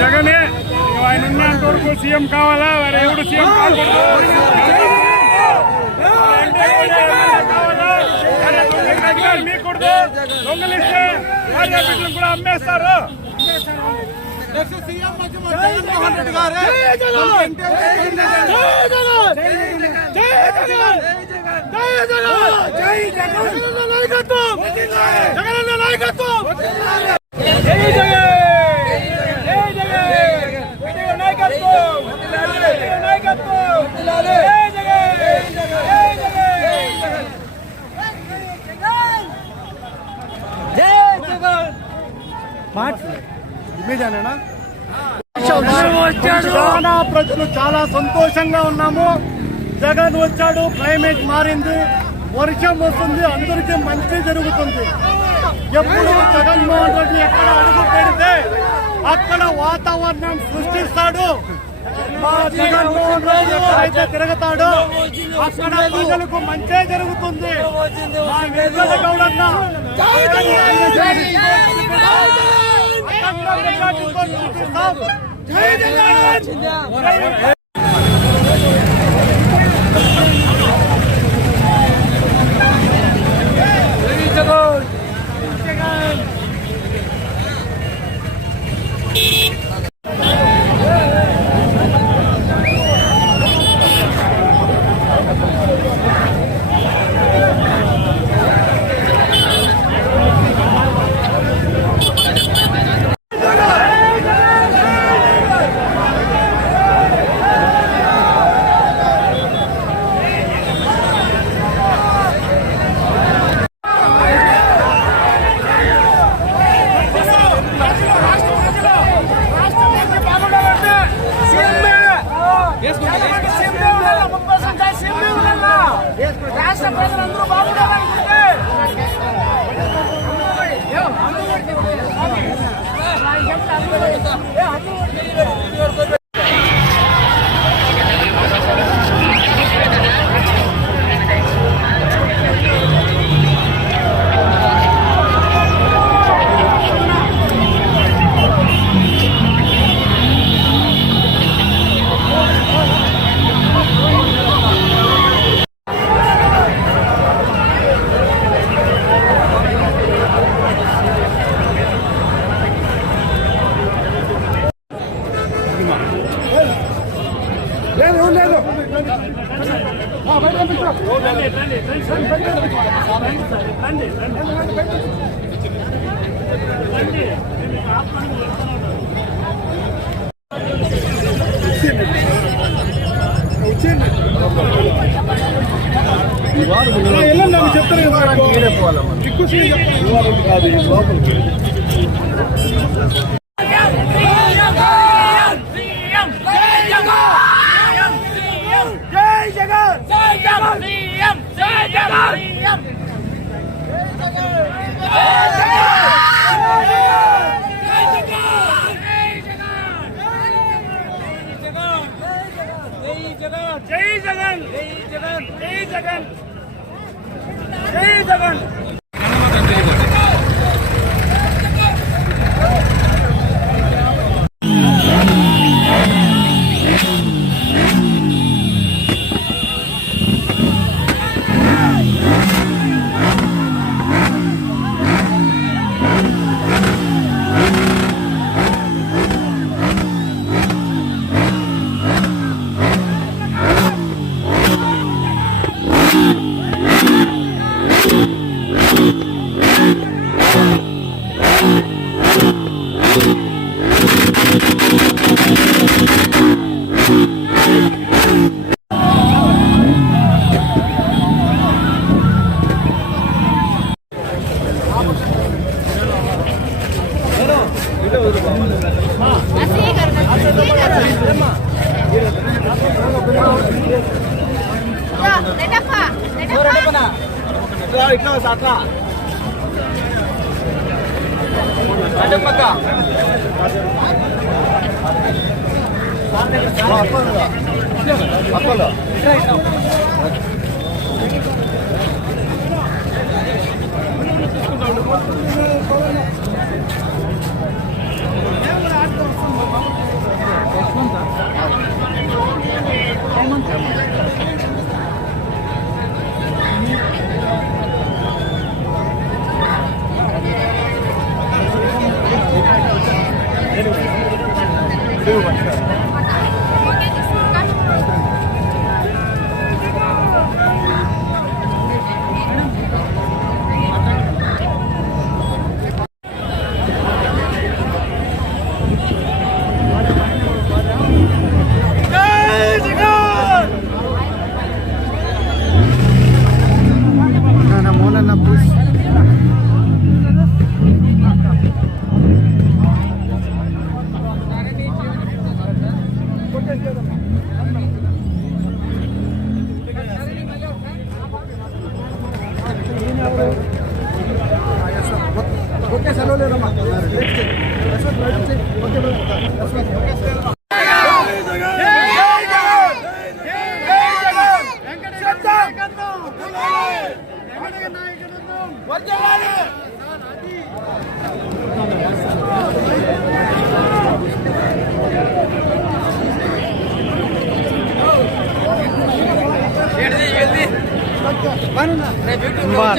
జగనే ఆయన ఉన్నంత వరకు సీఎం కావాలా, వేరే ఎవడు సీఎం కాకూడదు. మీకూడదు, దొంగలిస్తే బిడ్డలు కూడా అమ్మేస్తారు. ప్రజలు చాలా సంతోషంగా ఉన్నాము. జగన్ వచ్చాడు, క్లైమేట్ మారింది, వర్షం వస్తుంది, అందరికీ మంచి జరుగుతుంది. ఎప్పుడు జగన్మోహన్ రెడ్డి ఎక్కడ అడుగు పెడితే అక్కడ వాతావరణం సృష్టిస్తాడు. మా జగన్మోహన్ రెడ్డి ఎక్కడైతే తిరుగుతాడో అక్కడ ప్రజలకు మంచి జరుగుతుంది. మా వెంకట గౌడన్న రాష్ట్ర ప్రజలందరూ బాగుండాలనుకుంటే జై జగన్, జై జగన్, జై జగన్. జై జగన్.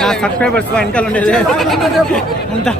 నా సబ్స్క్రైబర్స్ వెనకాల ఉండేది ఉంటా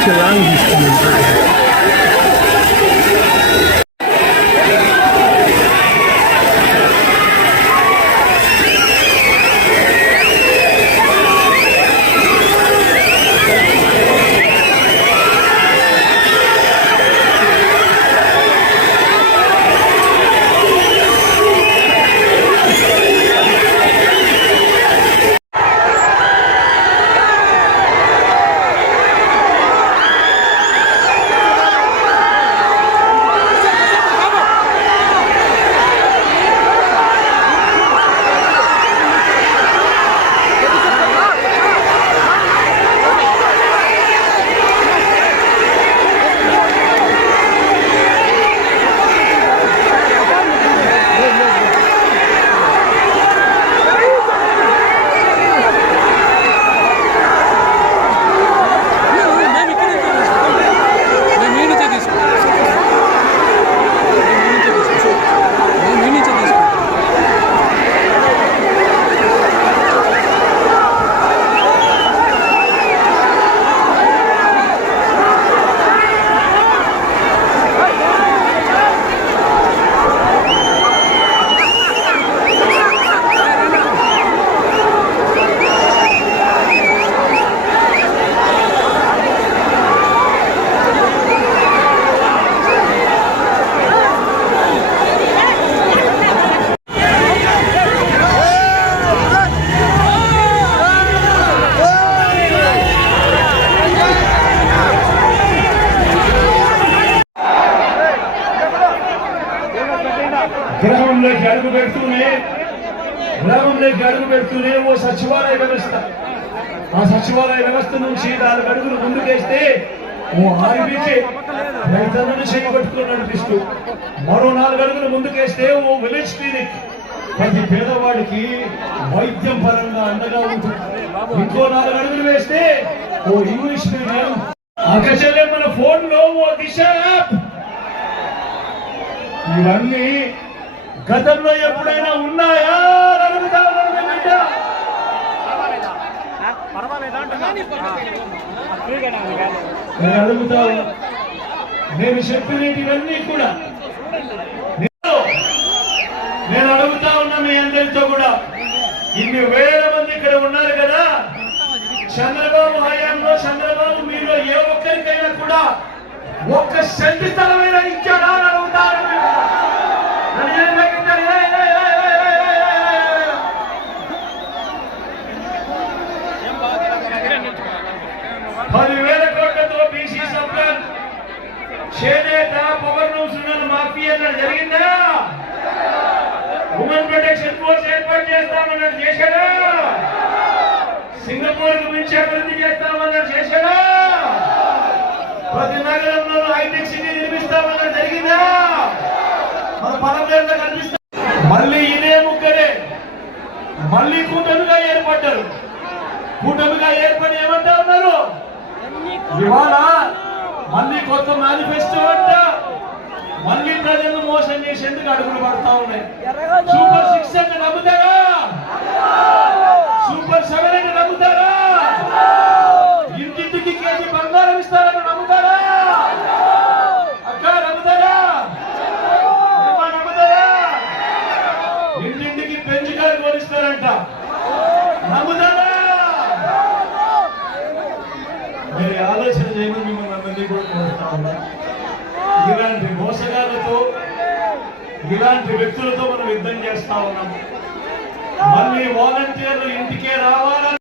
కొంచెం లాంగ్ తీసుకుంది. గ్రామంలోకి అడుగు పెడుతూనే ఓ సచివాలయ వ్యవస్థ, ఆ సచివాలయ వ్యవస్థ నుంచి 4 అడుగులు ముందుకేస్తే ఓ ఆర్బీకే రైతన్నను చేయబట్టుకుని నడిపిస్తూ, మరో 4 అడుగులు ముందుకేస్తే ఓ విలేజ్ క్లినిక్ ప్రతి పేదవాడికి వైద్యం పరంగా అండగా ఉంటుంది. ఇంకో 4 అడుగులు వేస్తే ఓ ఇంగ్లీష్ మీడియం, అక్కచెల్లె మన ఫోన్ లో ఓ దిశ యాప్. ఇవన్నీ గతంలో ఎప్పుడైనా ఉన్నాయా? నేను అడుగుతా, నేను చెప్పినవన్నీ కూడా నేను అడుగుతా ఉన్నా మీ అందరితో కూడా. ఇన్ని వేల మంది ఇక్కడ ఉన్నారు కదా, చంద్రబాబు హయాంలో చంద్రబాబు మీలో ఏ ఒక్కరికైనా కూడా ఒక్క సెంటు స్థలమైనా ఇచ్చాడా అని అడుగుతారు. 10,000 కోట్లతో బీసీ సప్లర్ చేనేత పవర్ రూమ్స్ మాఫీ అన్నది జరిగిందా? ఉమెన్ ప్రొటెక్షన్ ఫోర్స్ ఏర్పాటు చేస్తామన్నది చేశాడా? సింగపూర్ కు మించి అభివృద్ధి చేస్తామన్నది చేశాడా? ప్రతి నగరంలో హైటెక్ సిటీ నిర్మిస్తామన్నది జరిగిందా? మన పదవేళ్ళ కనిపిస్తా. మళ్ళీ ఇదే ముగ్గురే మళ్ళీ కూటమిగా ఏర్పడ్డారు. కూటమిగా ఏర్పడి ఏమంటా ఉన్నారు? ఇవాళ మళ్ళీ కొత్త మేనిఫెస్టో అంట, మళ్ళీ ప్రజలను మోసం చేసేందుకు అడుగులు పడతా ఉన్నాయి. సూపర్ 6 అంటే నమ్ముతారా? సూపర్ 7 అంటే నమ్ముతారా? ఇంటింటికి కేజీ బంగారం ఇస్తారని నమ్ముతారా? అక్క నమ్ముతారా? నమ్ముతారా? ఇంటింటికి పెంచుకారు కోరిస్తారంట, నమ్ముతారా? మీరు ఆలోచన చేయమని మిమ్మల్ని అందరినీ కూడా కోరుతా ఉన్నా. ఇలాంటి మోసగాళ్ళతో, ఇలాంటి వ్యక్తులతో మనం యుద్ధం చేస్తా ఉన్నాం. మళ్ళీ వాలంటీర్లు ఇంటికే రావాలని